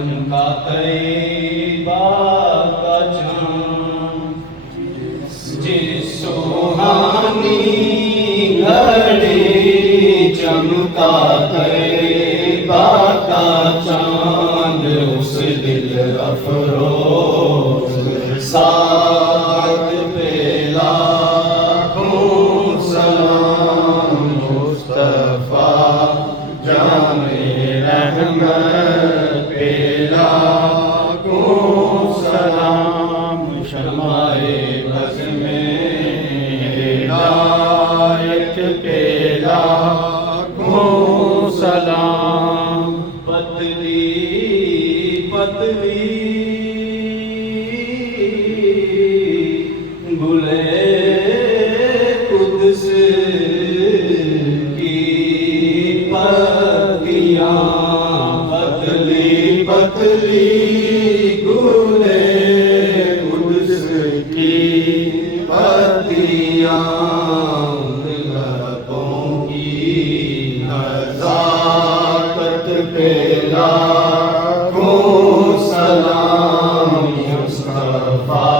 चमका तैयबा का चाँद, जिस सुहानी घड़ी चमका तैयबा का चाँद, उस दिल अफरोज साथ पे लाखों सलाम। मुस्तफा जामे रहमत पे लाखों सलाम। शमाए बज़ में हिदायत पे लाखों सलाम। पतली पतली गुले कुद्स की पत्तियाँ, पतली पतली गुले कुद्स की पत्तियाँ। लबों की नज़ाकत पे लाखों सलाम। मुस्तफा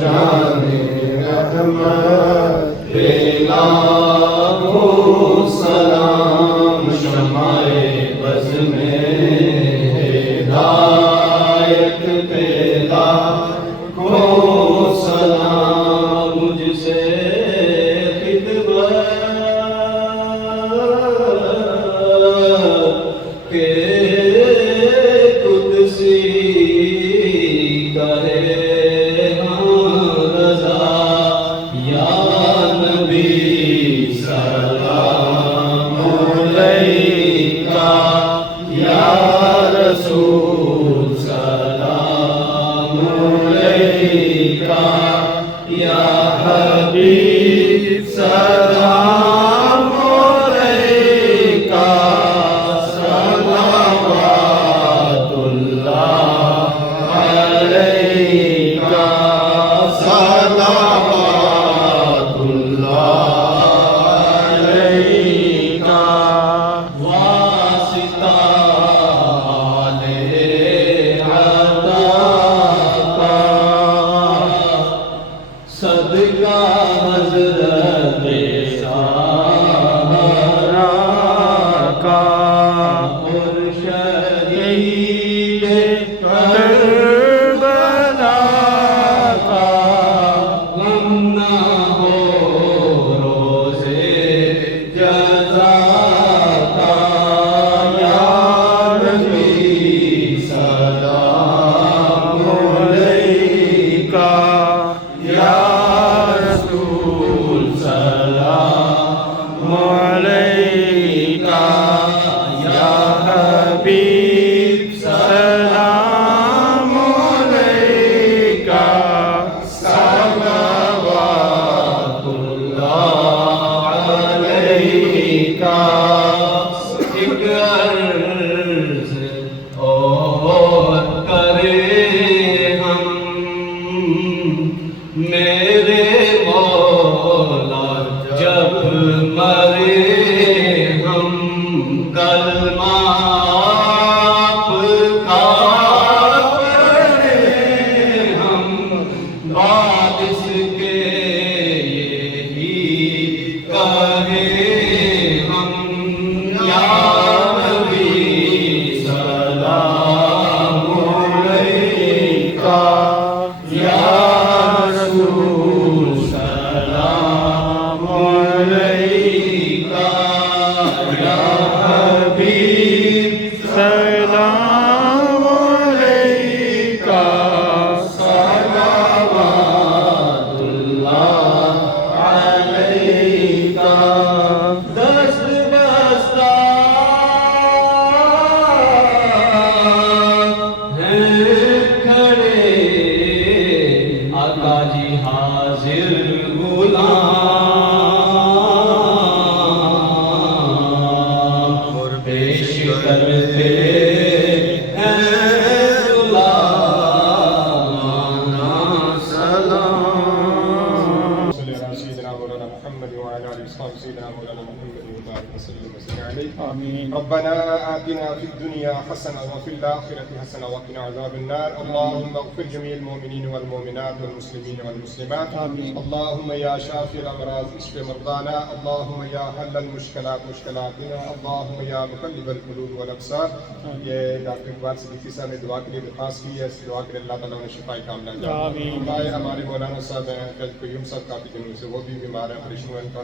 जाने रहमत पे लाखों सलाम। शमाए बज़ में हिदायत पे लाखों सलाम। मुझसे खिदमत के कुद्सी कहे या हबीब सलाम अलैका। सलावतुल्लाह अलैका, सलावतुल्लाह अलैका। वासिता सदका हज़रत रब्बना आतिना फिद दुनिया हसना व फिल आखिरति हसना व क़िना अज़ाबन्नार। अल्लाहुम्मा अग़फ़िर जमीअल मोमिनीन वल मोमिनात वल मुस्लिमीन वल मुस्लिमात। अल्लाहुम्मा या शाफ़िअल अमराज़ इश्फ़ि मरदाना। अल्लाहुम्मा या हल्लल मुश्किलात मुश्किलातिना। अल्लाहुम्मा या मुक़ल्लिबल क़ुलूब वल अब्सार। ये डॉक्टर इकबाल सिद्दीकी साहब ने दुआ के लिए दरख्वास्त की है, इस दुआ के लिए अल्लाह ताला उन्हें शिफाए कामिला फरमाए। हमारे मौलाना साहब हैं कल क़य्यूम साहब, काफ़ी दिनों से वो भी बीमार है, परेशान हैं, उनका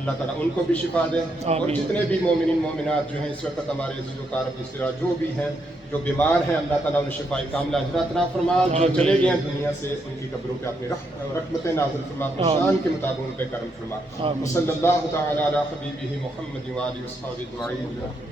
अल्लाह ताला उनको भी शिफा दे। और जितने भी मोमिनीन मोमिनात जो हैं इस वक्त हमारे अज़ीज़ व क़ारिब रिश्तेदार जो भी हैं जो बीमार हैं, अल्लाह ताला उन्हें शिफाए कामिला अता फरमा। जो चले गए हैं दुनिया से उनकी कब्रों पे अपनी रहमतें नाज़िल फरमा, शान के मुताबिक उन पे करम फरमा। सल्लल्लाहु तआला अला हबीबिही मुहम्मद व आलिहि व अस्हाबिही अजमईन।